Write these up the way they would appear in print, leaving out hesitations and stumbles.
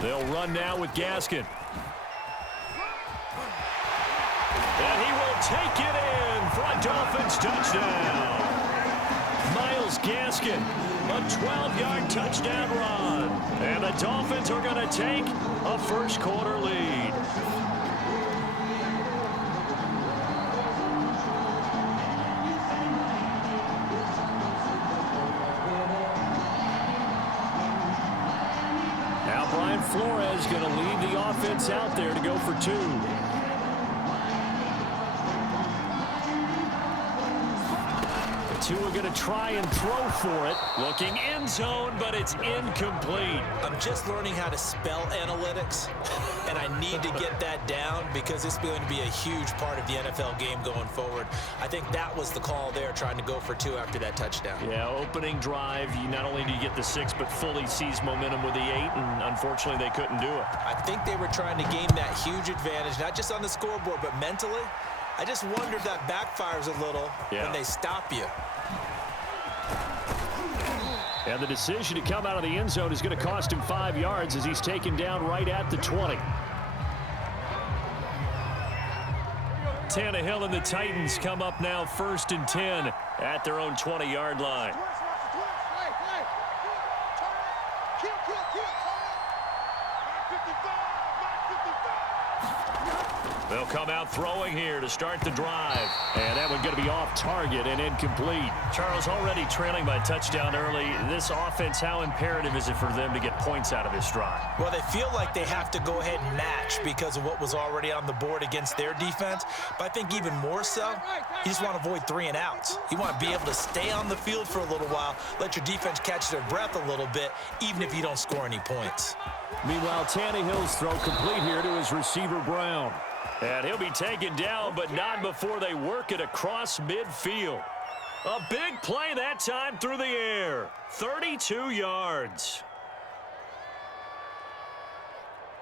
They'll run now with Gaskin. And he will take it in for a Dolphins touchdown. Myles Gaskin, a 12-yard touchdown run. And the Dolphins are going to take a first-quarter lead. Now Brian Flores going to lead the offense out there to go for two. We're going to try and throw for it. Looking end zone, but it's incomplete. I'm just learning how to spell analytics, and I need to get that down because it's going to be a huge part of the NFL game going forward. I think that was the call there, trying to go for two after that touchdown. Yeah, opening drive, you not only do you get the 6, but fully seize momentum with the 8, and unfortunately they couldn't do it. I think they were trying to gain that huge advantage, not just on the scoreboard, but mentally. I just wonder if that backfires a little when they stop you. And the decision to come out of the end zone is going to cost him 5 yards as he's taken down right at the 20. Tannehill and the Titans come up now 1st and 10 at their own 20-yard line. They'll come out throwing here to start the drive. And that one's going to be off target and incomplete. Charles, already trailing by touchdown early. This offense, how imperative is it for them to get points out of this drive? Well, they feel like they have to go ahead and match because of what was already on the board against their defense. But I think even more so, you just want to avoid 3 and outs. You want to be able to stay on the field for a little while, let your defense catch their breath a little bit, even if you don't score any points. Meanwhile, Tannehill's throw complete here to his receiver, Brown. And he'll be taken down, but not before they work it across midfield. A big play that time through the air. 32 yards.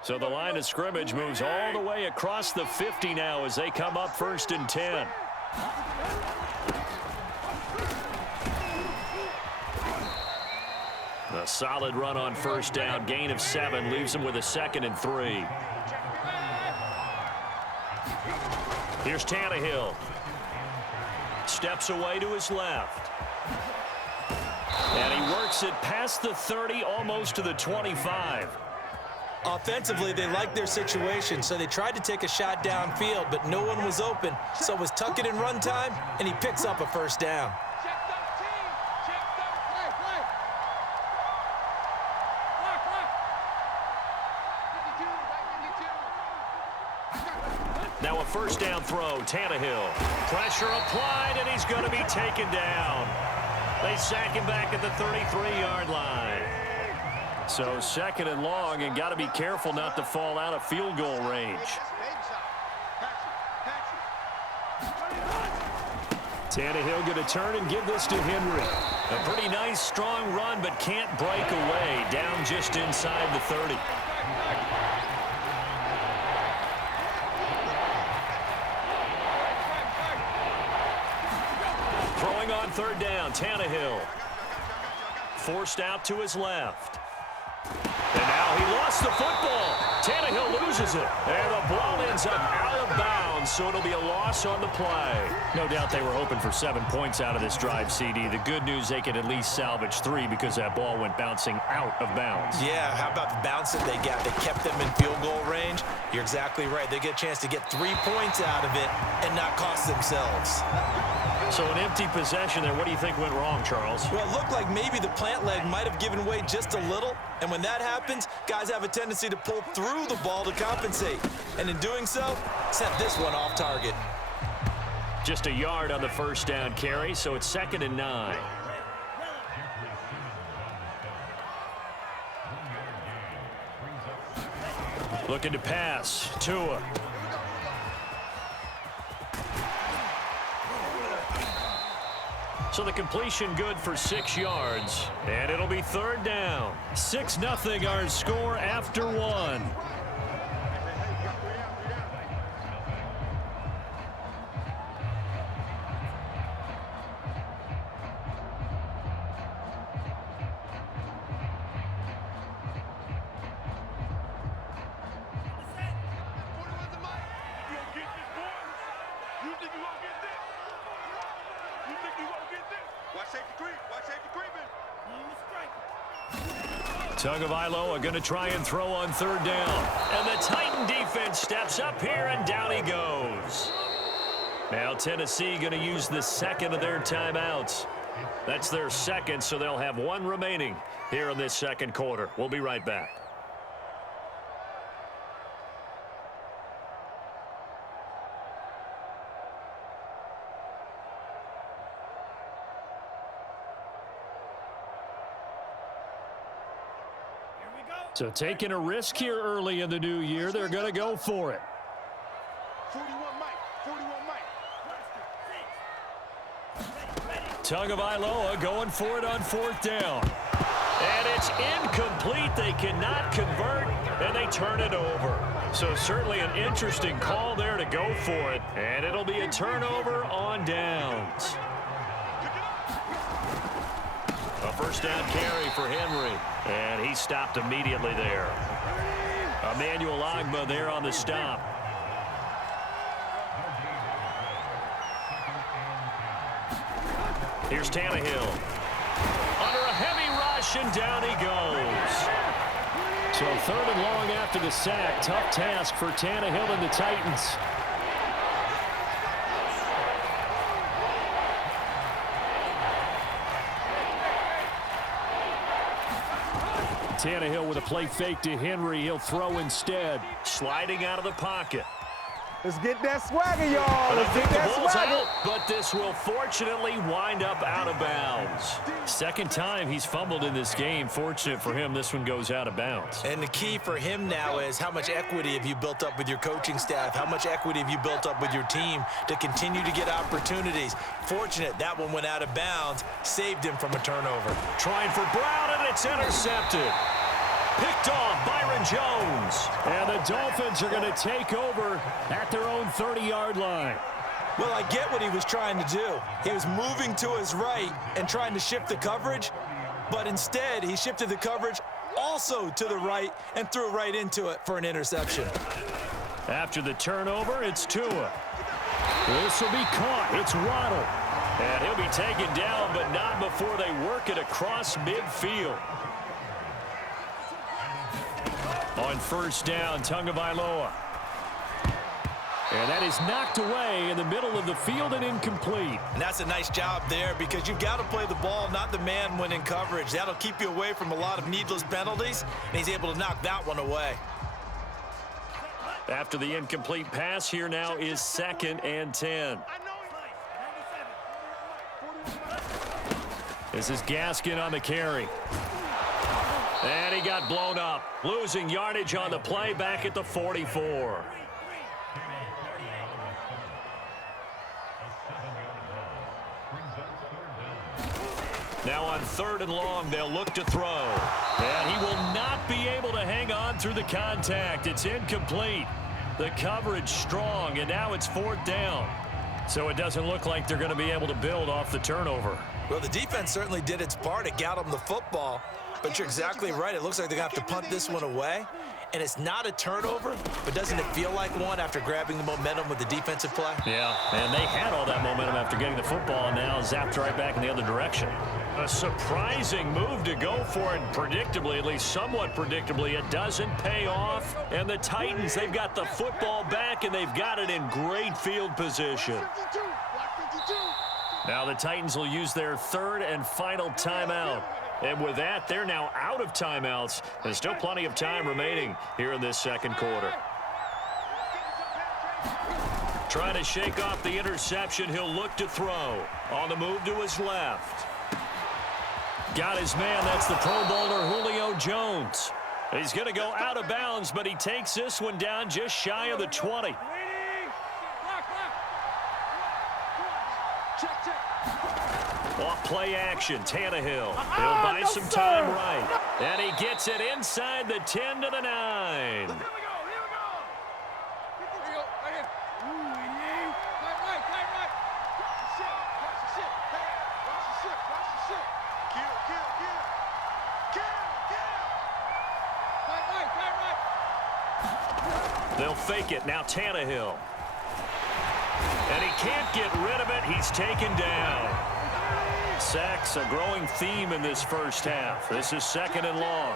So the line of scrimmage moves all the way across the 50 now as they come up 1st and 10. A solid run on 1st down. Gain of 7 leaves them with a 2nd and 3. Here's Tannehill. Steps away to his left. And he works it past the 30, almost to the 25. Offensively, they liked their situation, so they tried to take a shot downfield, but no one was open. So it was tuck it and run time, and he picks up a 1st down. Now a 1st down throw, Tannehill. Pressure applied, and he's going to be taken down. They sack him back at the 33-yard line. So 2nd and long, and got to be careful not to fall out of field goal range. Tannehill going to turn and give this to Henry. A pretty nice, strong run, but can't break away. Down just inside the 30. Throwing on 3rd down, Tannehill. Forced out to his left. And now he lost the football. Tannehill loses it. And the ball ends up out of bounds, so it'll be a loss on the play. No doubt they were hoping for 7 points out of this drive, CD. The good news, they could at least salvage 3 because that ball went bouncing out of bounds. Yeah, how about the bounce that they got? They kept them in field goal range. You're exactly right. They get a chance to get 3 points out of it and not cost themselves. So an empty possession there. What do you think went wrong, Charles? Well, it looked like maybe the plant leg might have given way just a little. And when that happens, guys have a tendency to pull through the ball to compensate. And in doing so, sent this one off target. Just a yard on the 1st down carry, so it's 2nd and 9. Looking to pass. Tua. So the completion good for 6 yards. And it'll be 3rd down. 6-0 our score after 1. Tagovailoa going to try and throw on third down. And the Titan defense steps up here, and down he goes. Now Tennessee going to use the second of their timeouts. That's their second, so they'll have one remaining here in this second quarter. We'll be right back. So taking a risk here early in the new year, they're going to go for it. 41 Mike. Tagovailoa going for it on fourth down. And it's incomplete. They cannot convert, and they turn it over. So certainly an interesting call there to go for it. And it'll be a turnover on downs. A first down carry for Henry. And he stopped immediately there. Emmanuel Ogbah there on the stop. Here's Tannehill. Under a heavy rush, and down he goes. So third and long after the sack. Tough task for Tannehill and the Titans. Tannehill with a play fake to Henry. He'll throw instead. Sliding out of the pocket. Let's get that swagger, y'all. Let's get that swagger. Out, but this will fortunately wind up out of bounds. Second time he's fumbled in this game. Fortunate for him, this one goes out of bounds. And the key for him now is how much equity have you built up with your coaching staff? How much equity have you built up with your team to continue to get opportunities? Fortunate that one went out of bounds, saved him from a turnover. Trying for Brown, and it's intercepted. Picked off Byron Jones. And the Dolphins are going to take over at their own 30-yard line. Well, I get what he was trying to do. He was moving to his right and trying to shift the coverage, but instead he shifted the coverage also to the right and threw right into it for an interception. After the turnover, it's Tua. This will be caught. It's Waddle. And he'll be taken down, but not before they work it across midfield. On first down, Tagovailoa. And that is knocked away in the middle of the field and incomplete. And that's a nice job there because you've got to play the ball, not the man when in coverage. That'll keep you away from a lot of needless penalties, and he's able to knock that one away. After the incomplete pass, here now is 2nd and 10. This is Gaskin on the carry. And he got blown up. Losing yardage on the play back at the 44. Now on 3rd and long, they'll look to throw. And he will not be able to hang on through the contact. It's incomplete. The coverage strong, and now it's 4th down. So it doesn't look like they're going to be able to build off the turnover. Well, the defense certainly did its part. It got them the football. But you're exactly right. It looks like they're going to have to punt this one away. And it's not a turnover, but doesn't it feel like one after grabbing the momentum with the defensive play? Yeah, and they had all that momentum after getting the football, and now zapped right back in the other direction. A surprising move to go for it, predictably, at least somewhat predictably. It doesn't pay off. And the Titans, they've got the football back, and they've got it in great field position. Now the Titans will use their 3rd and final timeout. And with that, they're now out of timeouts. There's still plenty of time remaining here in this second quarter. Trying to shake off the interception. He'll look to throw. On the move to his left. Got his man. That's the Pro Bowler Julio Jones. He's going to go out of bounds, but he takes this one down just shy of the 20. Off play action, Tannehill. He'll buy some time right. And he gets it inside the 10 to the 9. They'll fake it. Now Tannehill. And he can't get rid of it. He's taken down. Sacks, a growing theme in this first half. This is 2nd and long.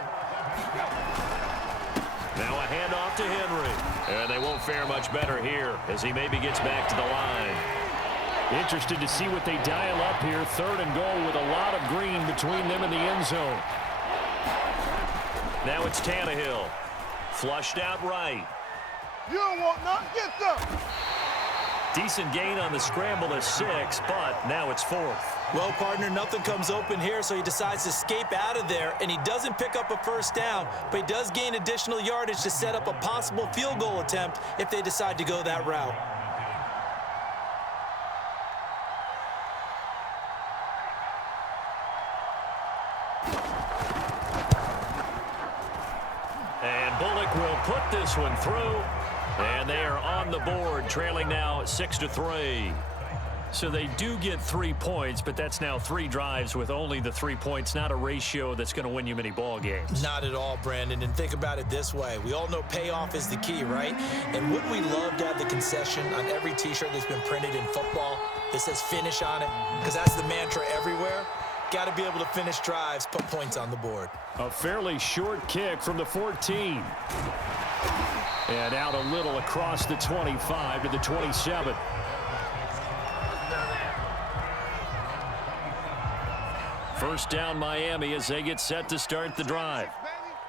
Now a handoff to Henry. And they won't fare much better here as he maybe gets back to the line. Interested to see what they dial up here. 3rd and goal with a lot of green between them and the end zone. Now it's Tannehill. Flushed out right. You don't want none. Get them. Decent gain on the scramble to 6, but now it's 4th. Well, partner, nothing comes open here, so he decides to escape out of there, and he doesn't pick up a first down, but he does gain additional yardage to set up a possible field goal attempt if they decide to go that route. And Bullock will put this one through. And they are on the board, trailing now 6-3. So they do get 3 points, but that's now 3 drives with only the 3 points, not a ratio that's going to win you many ball games. Not at all, Brandon. And think about it this way. We all know payoff is the key, right? And wouldn't we love to have the concession on every T-shirt that's been printed in football that says finish on it? Because that's the mantra everywhere. Got to be able to finish drives, put points on the board. A fairly short kick from the 14. And out a little across the 25 to the 27. First down Miami as they get set to start the drive.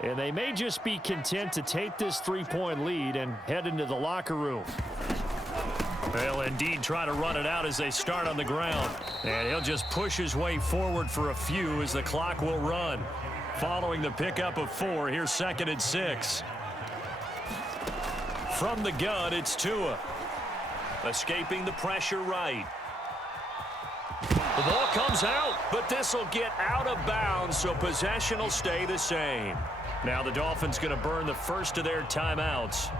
And they may just be content to take this 3-point lead and head into the locker room. They'll indeed try to run it out as they start on the ground. And he'll just push his way forward for a few as the clock will run. Following the pickup of 4, here's 2nd and 6. From the gun, it's Tua. Escaping the pressure right. The ball comes out, but this will get out of bounds, so possession will stay the same. Now the Dolphins going to burn the first of their timeouts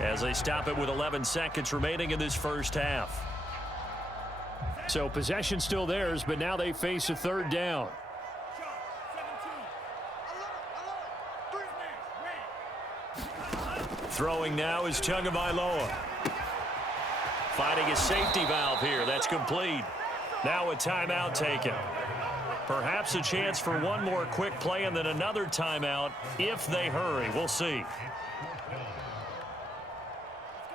as they stop it with 11 seconds remaining in this first half. So possession still theirs, but now they face a 3rd down. Throwing now is Tagovailoa. Finding a safety valve here. That's complete. Now a timeout taken. Perhaps a chance for one more quick play and then another timeout if they hurry. We'll see.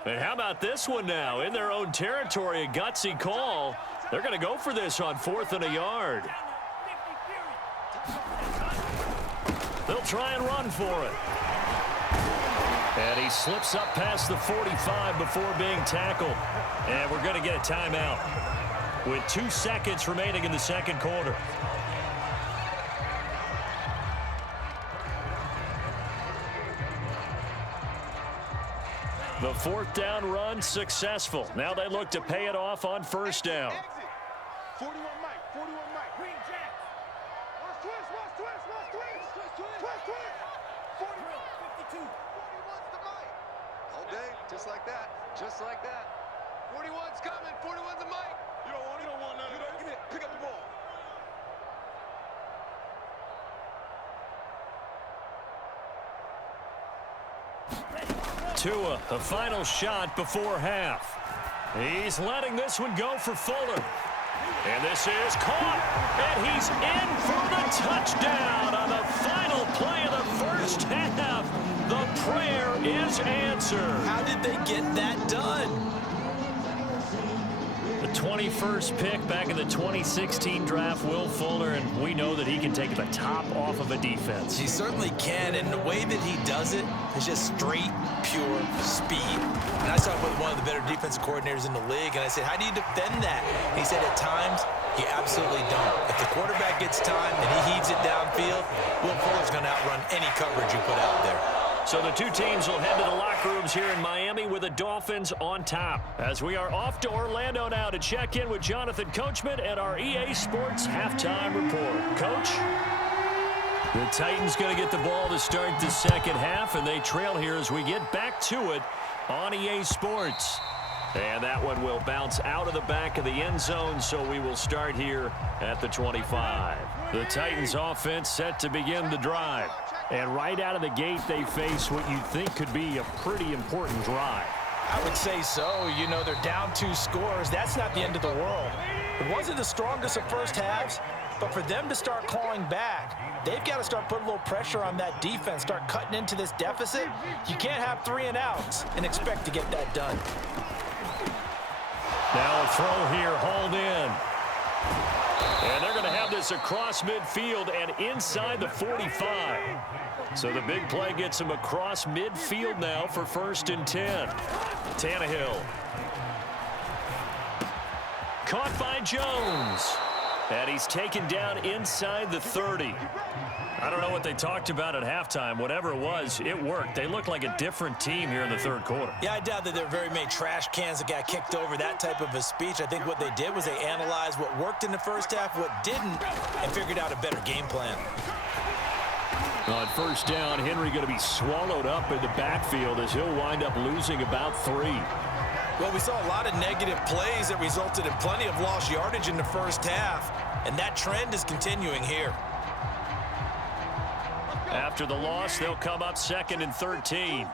And how about this one now? In their own territory, a gutsy call. They're going to go for this on 4th and a yard. They'll try and run for it. And he slips up past the 45 before being tackled. And we're going to get a timeout with 2 seconds remaining in the second quarter. The 4th down run successful. Now they look to pay it off on 1st down. 41 Mike, 41 Mike. Green Jack. Watch twist. 40, 52. 41's the Mike. All day, just like that. 41's coming, 41's the Mike. You don't want none of that. Give me it. Pick up the ball. Tua, the final shot before half. He's letting this one go for Fuller. And this is caught. And he's in for the touchdown on the final play of the first half. The prayer is answered. How did they get that done? The 21st pick back in the 2016 draft, Will Fuller, and we know that he can take the top off of a defense. He certainly can, and the way that he does it is just straight, pure speed. And I saw it with one of the better defensive coordinators in the league, and I said, how do you defend that? And he said, at times, you absolutely don't. If the quarterback gets time and he heaves it downfield, Will Fuller's going to outrun any coverage you put out there. So the two teams will head to the locker rooms here in Miami with the Dolphins on top. As we are off to Orlando now to check in with Jonathan Coachman and our EA Sports Halftime Report. Coach? The Titans going to get the ball to start the second half, and they trail here as we get back to it on EA Sports. And that one will bounce out of the back of the end zone, so we will start here at the 25. The Titans offense set to begin the drive. And right out of the gate, they face what you'd think could be a pretty important drive. I would say so. You know, they're down 2 scores. That's not the end of the world. It wasn't the strongest of first halves, but for them to start clawing back, they've got to start putting a little pressure on that defense, start cutting into this deficit. You can't have 3 and outs and expect to get that done. Now a throw here, hauled in. And they're going to have this across midfield and inside the 45. So the big play gets him across midfield now for 1st and 10. Tannehill. Caught by Jones. And he's taken down inside the 30. I don't know what they talked about at halftime. Whatever it was, it worked. They looked like a different team here in the 3rd quarter. Yeah, I doubt that there were very many trash cans that got kicked over, that type of a speech. I think what they did was they analyzed what worked in the first half, what didn't, and figured out a better game plan. On 1st down, Henry going to be swallowed up in the backfield as he'll wind up losing about 3. Well, we saw a lot of negative plays that resulted in plenty of lost yardage in the first half, and that trend is continuing here. After the loss, they'll come up 2nd and 13.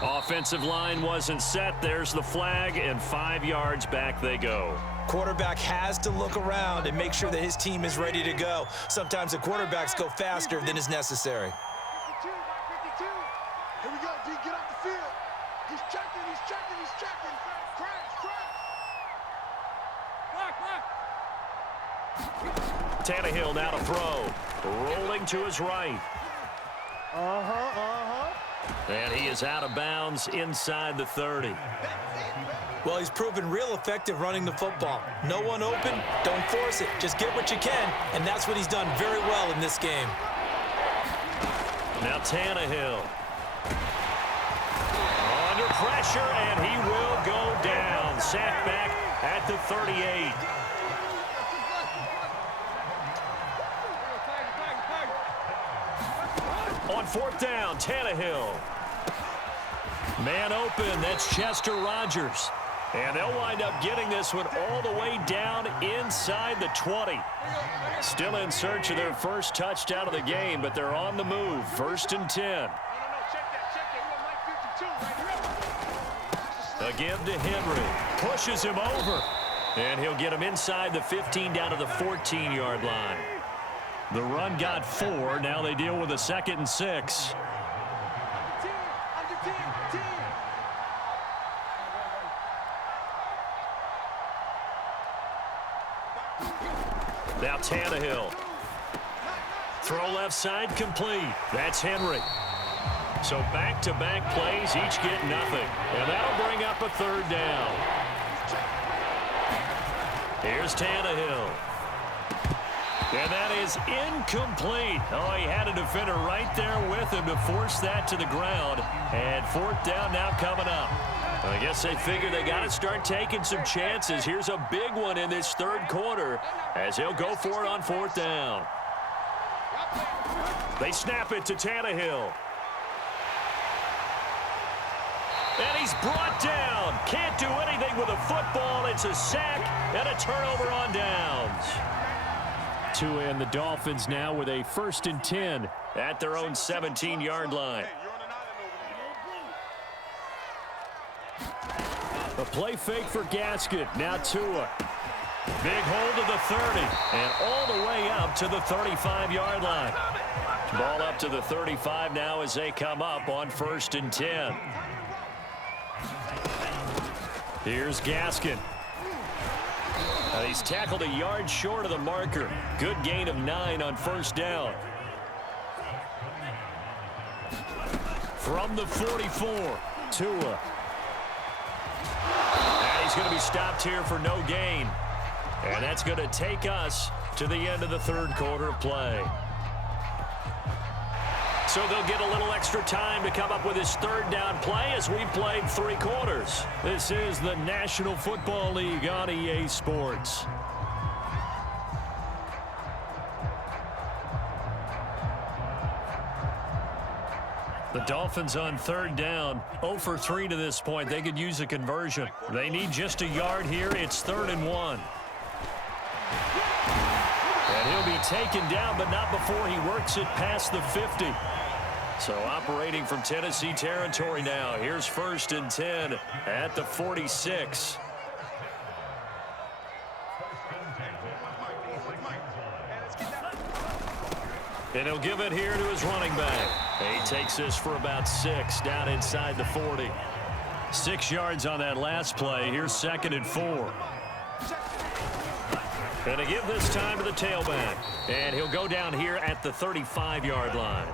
Offensive line wasn't set. There's the flag, and 5 yards back they go. Quarterback has to look around and make sure that his team is ready to go. Sometimes the quarterbacks go faster than is necessary. 52, 52. Here we go, D, get off the field. He's checking, he's checking, he's checking. Crash, crash. Tannehill now to throw. Rolling to his right. And he is out of bounds inside the 30. Well, he's proven real effective running the football. No one open, don't force it. Just get what you can, and that's what he's done very well in this game. Now Tannehill. Under pressure, and he will go down. Sacked back at the 38. On 4th down, Tannehill. Man open, that's Chester Rogers. And they'll wind up getting this one all the way down inside the 20. Still in search of their first touchdown of the game, but they're on the move. 1st and 10. A give to Henry. Pushes him over. And he'll get him inside the 15 down to the 14-yard line. The run got 4. Now they deal with a 2nd and 6. Now Tannehill. Throw left side complete. That's Henry. So back-to-back plays, each get nothing. And that'll bring up a 3rd down. Here's Tannehill. And that is incomplete. Oh, he had a defender right there with him to force that to the ground. And 4th down now coming up. I guess they figure they got to start taking some chances. Here's a big one in this 3rd quarter as he'll go for it on 4th down. They snap it to Tannehill. And he's brought down. Can't do anything with a football. It's a sack and a turnover on downs. And the Dolphins now with a 1st and 10 at their own 17-yard line. A play fake for Gaskin. Now Tua. Big hold of the 30 and all the way up to the 35-yard line. Ball up to the 35 now as they come up on 1st and 10. Here's Gaskin. He's tackled a yard short of the marker. Good gain of 9 on 1st down. From the 44, Tua. And he's going to be stopped here for no gain. And that's going to take us to the end of the 3rd quarter of play. So they'll get a little extra time to come up with his 3rd down play as we've played 3 quarters. This is the National Football League on EA Sports. The Dolphins on 3rd down, 0 for 3 to this point. They could use a conversion. They need just a yard here. It's 3rd and 1. And he'll be taken down, but not before he works it past the 50. So operating from Tennessee territory now. Here's 1st and 10 at the 46. And he'll give it here to his running back. He takes this for about 6 down inside the 40. 6 yards on that last play. Here's 2nd and 4. And to give this time to the tailback. And he'll go down here at the 35-yard line.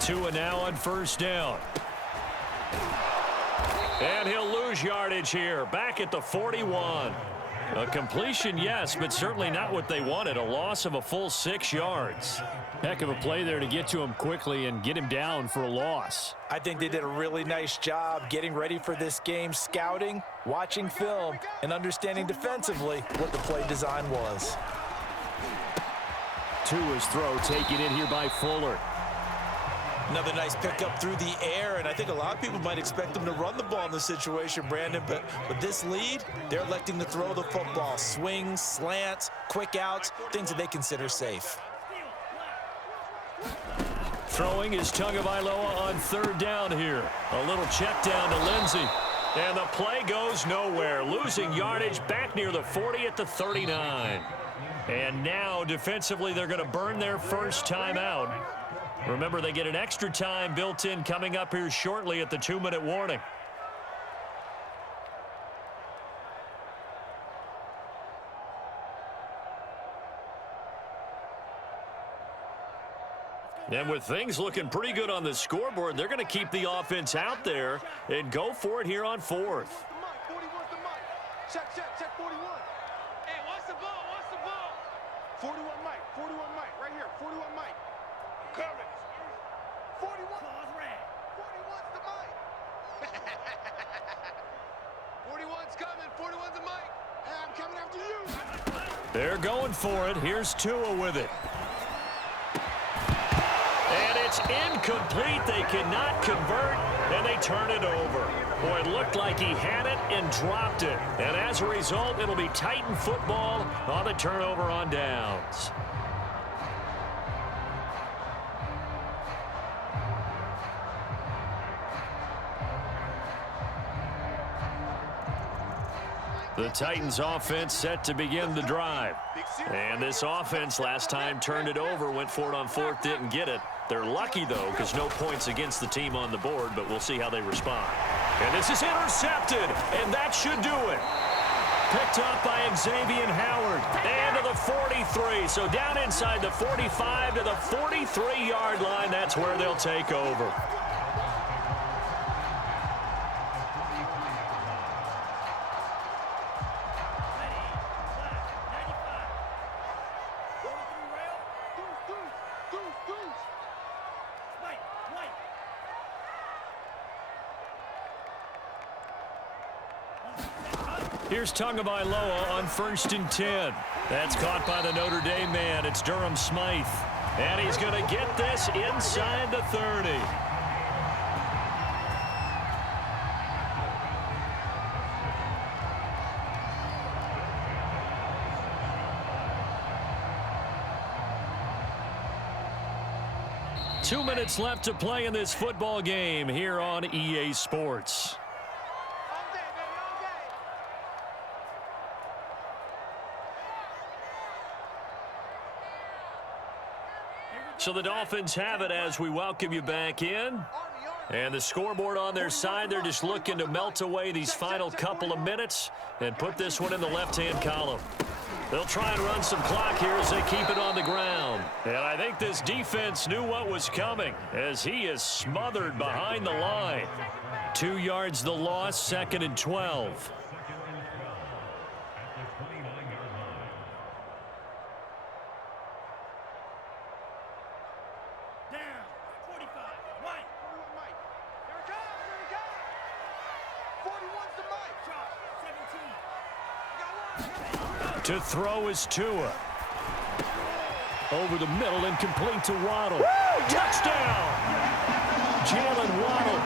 Tua now on 1st down. And he'll lose yardage here. Back at the 41. A completion, yes, but certainly not what they wanted. A loss of a full 6 yards. Heck of a play there to get to him quickly and get him down for a loss. I think they did a really nice job getting ready for this game, scouting, watching film, and understanding defensively what the play design was. Tua's throw taken in here by Fuller. Another nice pickup through the air, and I think a lot of people might expect them to run the ball in this situation, Brandon, but with this lead, they're electing to throw the football. Swings, slants, quick outs, things that they consider safe. Throwing is Tagovailoa on 3rd down here. A little check down to Lindsey. And the play goes nowhere. Losing yardage back near the 40 at the 39. And now defensively they're going to burn their first timeout. Remember, they get an extra time built in coming up here shortly at the 2-minute warning. And with things looking pretty good on the scoreboard, they're going to keep the offense out there and go for it here on 4th. Check 41. Hey, watch the ball, 41 Mike, right here, 41 Mike. Coming. 41. 41's the Mike. 41's coming, 41's the Mike. Hey, I'm coming after you. They're going for it. Here's Tua with it. And it's incomplete. They cannot convert, and they turn it over. Boy, it looked like he had it and dropped it. And as a result, it'll be Titan football on the turnover on downs. The Titans offense set to begin the drive. And this offense last time turned it over, went for it on 4th, didn't get it. They're lucky, though, because no points against the team on the board, but we'll see how they respond. And this is intercepted, and that should do it. Picked up by Xavier Howard. And to the 43. So down inside the 45 to the 43-yard line. That's where they'll take over. Here's Tagovailoa on 1st and 10. That's caught by the Notre Dame man. It's Durham Smythe. And he's going to get this inside the 30. Two minutes left to play in this football game here on EA Sports. So the Dolphins have it as we welcome you back in. And the scoreboard on their side, they're just looking to melt away these final couple of minutes and put this one in the left-hand column. They'll try and run some clock here as they keep it on the ground. And I think this defense knew what was coming as he is smothered behind the line. 2 yards the loss, 2nd and 12. To throw is Tua. Over the middle and complete to Waddle. Touchdown! Jalen Waddle,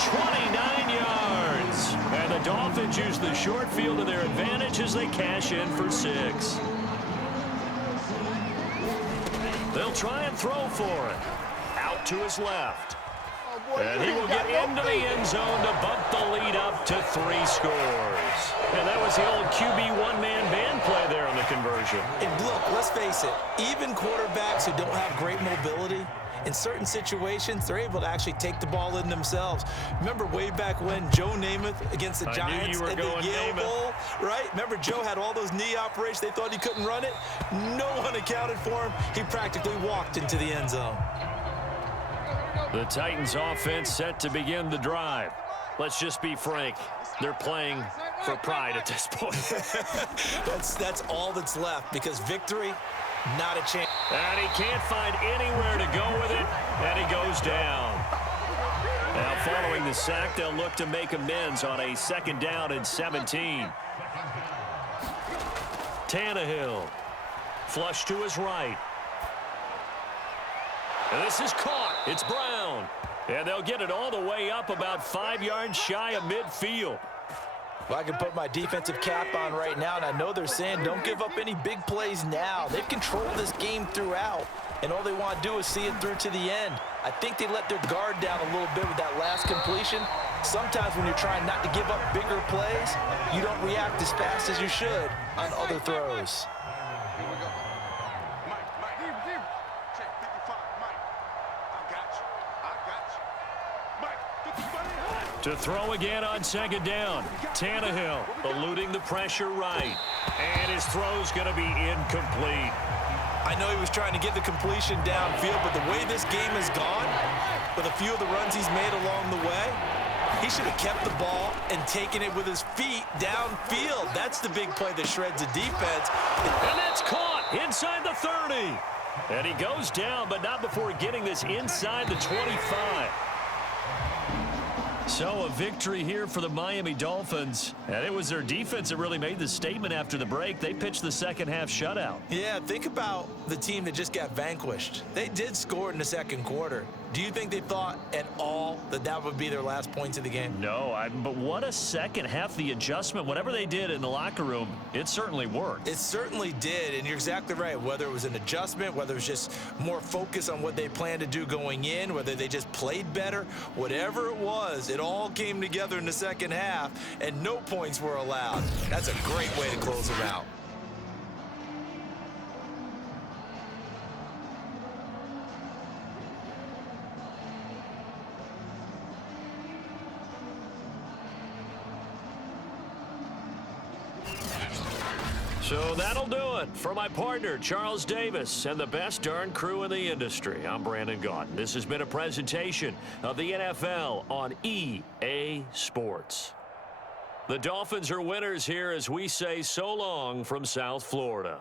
29 yards. And the Dolphins use the short field to their advantage as they cash in for 6. They'll try and throw for it. Out to his left. And he will get into the end zone to bump the lead up to 3 scores. And that was the old QB one-man band play there on the conversion. And look, let's face it, even quarterbacks who don't have great mobility, in certain situations, they're able to actually take the ball in themselves. Remember way back when Joe Namath against the Giants in the Yale Bowl, right? Remember Joe had all those knee operations. They thought he couldn't run it. No one accounted for him. He practically walked into the end zone. The Titans offense set to begin the drive. Let's just be frank. They're playing for pride at this point. That's all that's left because victory, not a chance. And he can't find anywhere to go with it, and he goes down. Now following the sack, they'll look to make amends on a 2nd down and 17. Tannehill, flush to his right. And this is caught. It's Brown. And they'll get it all the way up about 5 yards shy of midfield. Well, I can put my defensive cap on right now, and I know they're saying don't give up any big plays now. They've controlled this game throughout, and all they want to do is see it through to the end. I think they let their guard down a little bit with that last completion. Sometimes when you're trying not to give up bigger plays, you don't react as fast as you should on other throws. Here we go. Mike. Check 55. Mike. I got you. Mike, 55. To throw again on 2nd down. Tannehill eluding the pressure right. And his throw's going to be incomplete. I know he was trying to get the completion downfield, but the way this game has gone, with a few of the runs he's made along the way, he should have kept the ball and taken it with his feet downfield. That's the big play that shreds the defense. And that's caught inside the 30. And he goes down, but not before getting this inside the 25. So a victory here for the Miami Dolphins. And it was their defense that really made the statement after the break. They pitched the second half shutout. Yeah, think about the team that just got vanquished. They did score in the 2nd quarter. Do you think they thought at all that that would be their last points of the game? No, but what a second half. The adjustment, whatever they did in the locker room, it certainly worked. It certainly did, and you're exactly right. Whether it was an adjustment, whether it was just more focus on what they planned to do going in, whether they just played better, whatever it was, it all came together in the second half, and no points were allowed. That's a great way to close them out. So that'll do it for my partner, Charles Davis, and the best darn crew in the industry. I'm Brandon Gaudin. This has been a presentation of the NFL on EA Sports. The Dolphins are winners here as we say so long from South Florida.